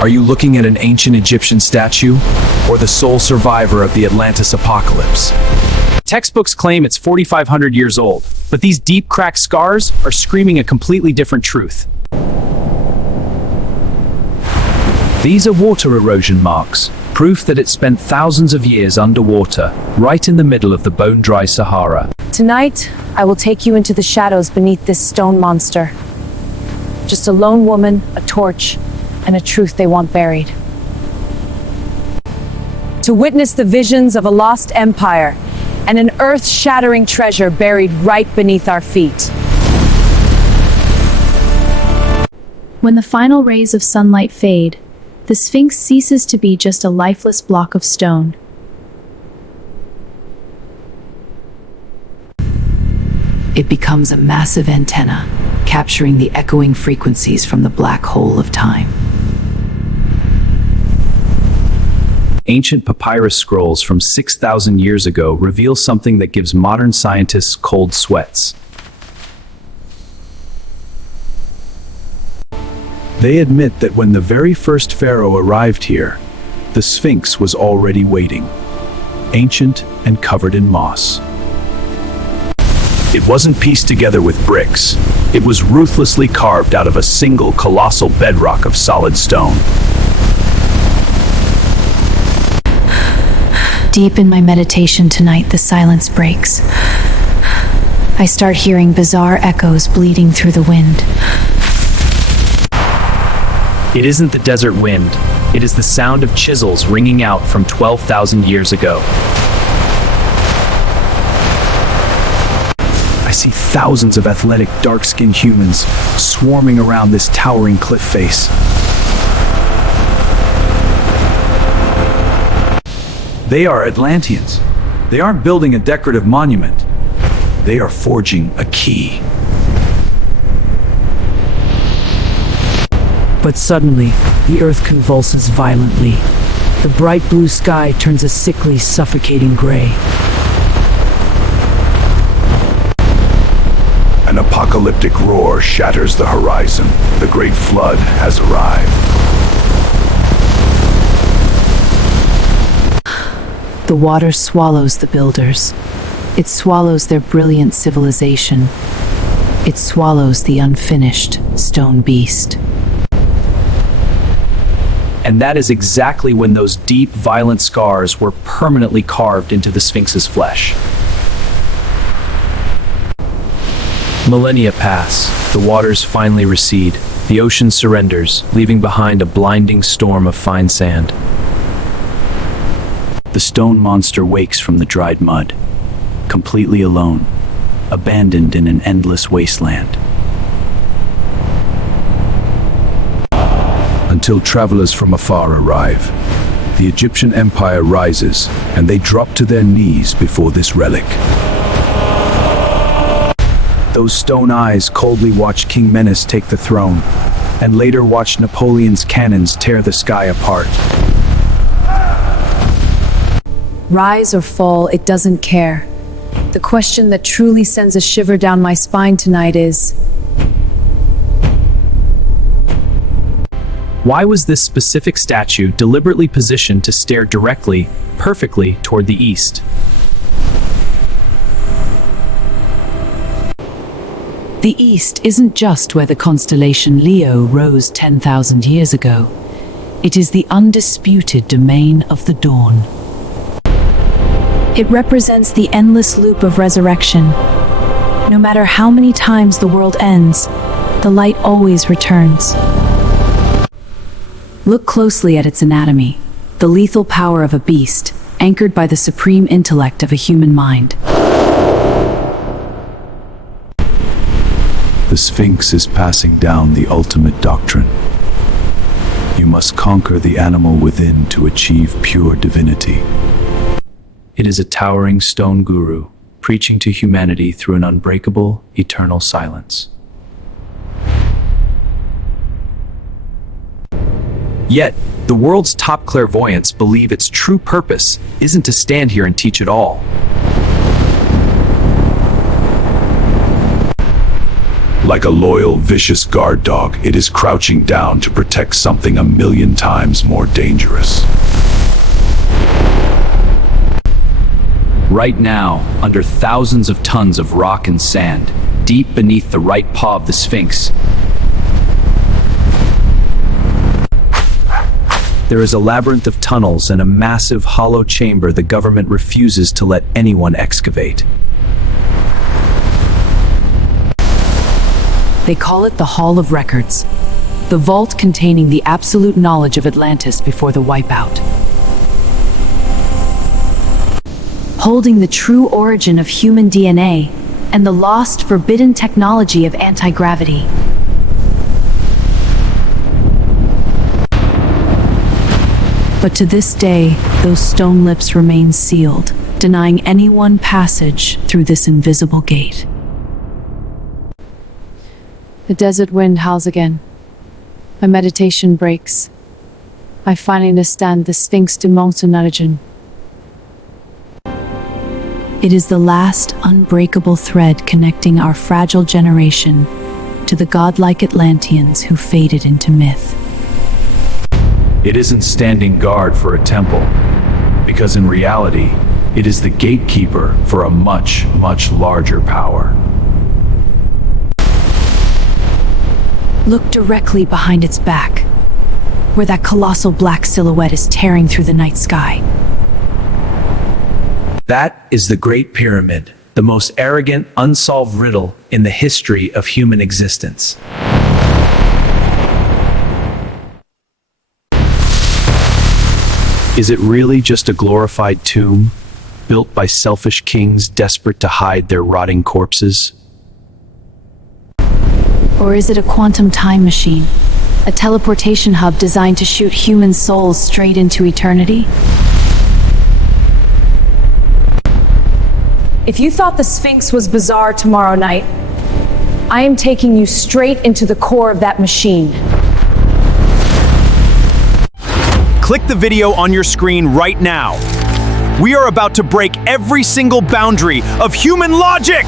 Are you looking at an ancient Egyptian statue or the sole survivor of the Atlantis apocalypse? Textbooks claim it's 4,500 years old, but these deep cracked scars are screaming a completely different truth. These are water erosion marks, proof that it spent thousands of years underwater, right in the middle of the bone-dry Sahara. Tonight, I will take you into the shadows beneath this stone monster. Just a lone woman, a torch, and a truth they want buried. To witness the visions of a lost empire and an earth-shattering treasure buried right beneath our feet. When the final rays of sunlight fade, the Sphinx ceases to be just a lifeless block of stone. It becomes a massive antenna, capturing the echoing frequencies from the black hole of time. Ancient papyrus scrolls from 6,000 years ago reveal something that gives modern scientists cold sweats. They admit that when the very first pharaoh arrived here, the Sphinx was already waiting, ancient and covered in moss. It wasn't pieced together with bricks. It was ruthlessly carved out of a single colossal bedrock of solid stone. Deep in my meditation tonight, the silence breaks. I start hearing bizarre echoes bleeding through the wind. It isn't the desert wind. It is the sound of chisels ringing out from 12,000 years ago. I see thousands of athletic, dark-skinned humans swarming around this towering cliff face. They are Atlanteans. They aren't building a decorative monument. They are forging a key. But suddenly, the earth convulses violently. The bright blue sky turns a sickly, suffocating gray. An apocalyptic roar shatters the horizon. The great flood has arrived. The water swallows the builders. It swallows their brilliant civilization. It swallows the unfinished stone beast. And that is exactly when those deep, violent scars were permanently carved into the Sphinx's flesh. Millennia pass, the waters finally recede, the ocean surrenders, leaving behind a blinding storm of fine sand. The stone monster wakes from the dried mud, completely alone, abandoned in an endless wasteland. Until travelers from afar arrive, the Egyptian empire rises, and they drop to their knees before this relic. Those stone eyes coldly watched King Menes take the throne, and later watched Napoleon's cannons tear the sky apart. Rise or fall, it doesn't care. The question that truly sends a shiver down my spine tonight is, why was this specific statue deliberately positioned to stare directly, perfectly toward the east? The east isn't just where the constellation Leo rose 10,000 years ago. It is the undisputed domain of the dawn. It represents the endless loop of resurrection. No matter how many times the world ends, the light always returns. Look closely at its anatomy, the lethal power of a beast, anchored by the supreme intellect of a human mind. The Sphinx is passing down the ultimate doctrine. You must conquer the animal within to achieve pure divinity. It is a towering stone guru, preaching to humanity through an unbreakable, eternal silence. Yet, the world's top clairvoyants believe its true purpose isn't to stand here and teach it all. Like a loyal, vicious guard dog, it is crouching down to protect something 1,000,000 times more dangerous. Right now, under thousands of tons of rock and sand, deep beneath the right paw of the Sphinx, there is a labyrinth of tunnels and a massive hollow chamber the government refuses to let anyone excavate. They call it the Hall of Records, the vault containing the absolute knowledge of Atlantis before the wipeout. Holding the true origin of human DNA and the lost, forbidden technology of anti-gravity. But to this day, those stone lips remain sealed, denying anyone passage through this invisible gate. The desert wind howls again. My meditation breaks. I finally understand the Sphinx de Mountain origin. It is the last unbreakable thread connecting our fragile generation to the godlike Atlanteans who faded into myth. It isn't standing guard for a temple, because in reality, it is the gatekeeper for a much, much larger power. Look directly behind its back, where that colossal black silhouette is tearing through the night sky. That is the Great Pyramid, the most arrogant, unsolved riddle in the history of human existence. Is it really just a glorified tomb, built by selfish kings desperate to hide their rotting corpses? Or is it a quantum time machine? A teleportation hub designed to shoot human souls straight into eternity? If you thought the Sphinx was bizarre tomorrow night, I am taking you straight into the core of that machine. Click the video on your screen right now. We are about to break every single boundary of human logic!